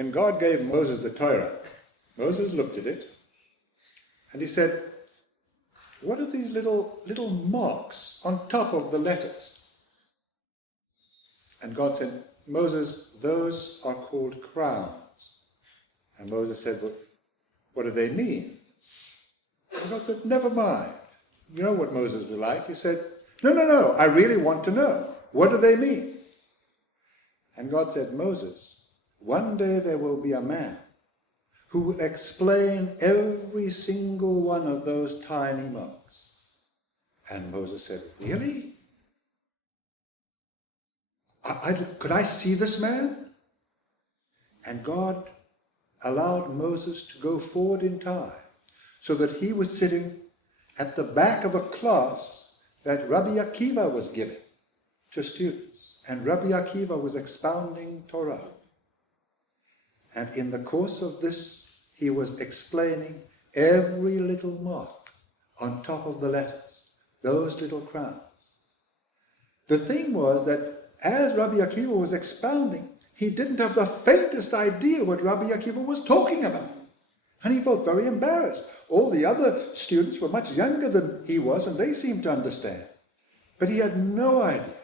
when God gave Moses the Torah, Moses looked at it and he said, what are these little marks on top of the letters? And God said, Moses, those are called crowns. And Moses said, well, what do they mean? And God said, never mind. You know what Moses was like. He said, no, I really want to know. What do they mean? And God said, Moses, one day there will be a man who will explain every single one of those tiny marks. And Moses said, really? Could I see this man? And God allowed Moses to go forward in time so that he was sitting at the back of a class that Rabbi Akiva was giving to students. And Rabbi Akiva was expounding Torah. And in the course of this, he was explaining every little mark on top of the letters, those little crowns. The thing was that as Rabbi Akiva was expounding, he didn't have the faintest idea what Rabbi Akiva was talking about. And he felt very embarrassed. All the other students were much younger than he was, and they seemed to understand. But he had no idea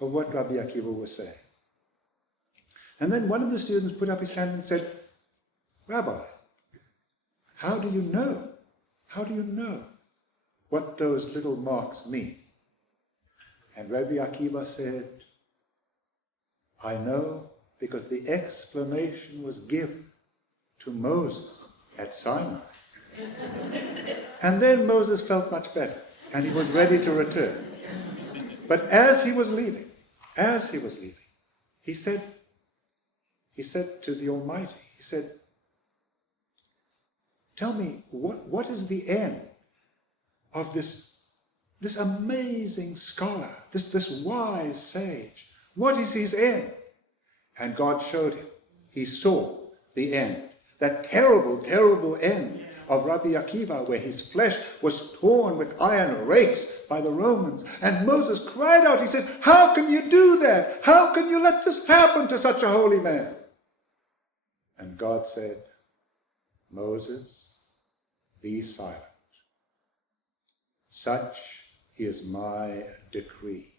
of what Rabbi Akiva was saying. And then one of the students put up his hand and said, Rabbi, how do you know? How do you know what those little marks mean? And Rabbi Akiva said, I know because the explanation was given to Moses at Sinai. And then Moses felt much better, and he was ready to return. But as he was leaving, he said to the Almighty, he said, tell me, what is the end of this amazing scholar, this wise sage? What is his end? And God showed him. He saw the end, that terrible, terrible end of Rabbi Akiva, where his flesh was torn with iron rakes by the Romans. And Moses cried out, he said, how can you do that? How can you let this happen to such a holy man? And God said, Moses, be silent. Such is my decree.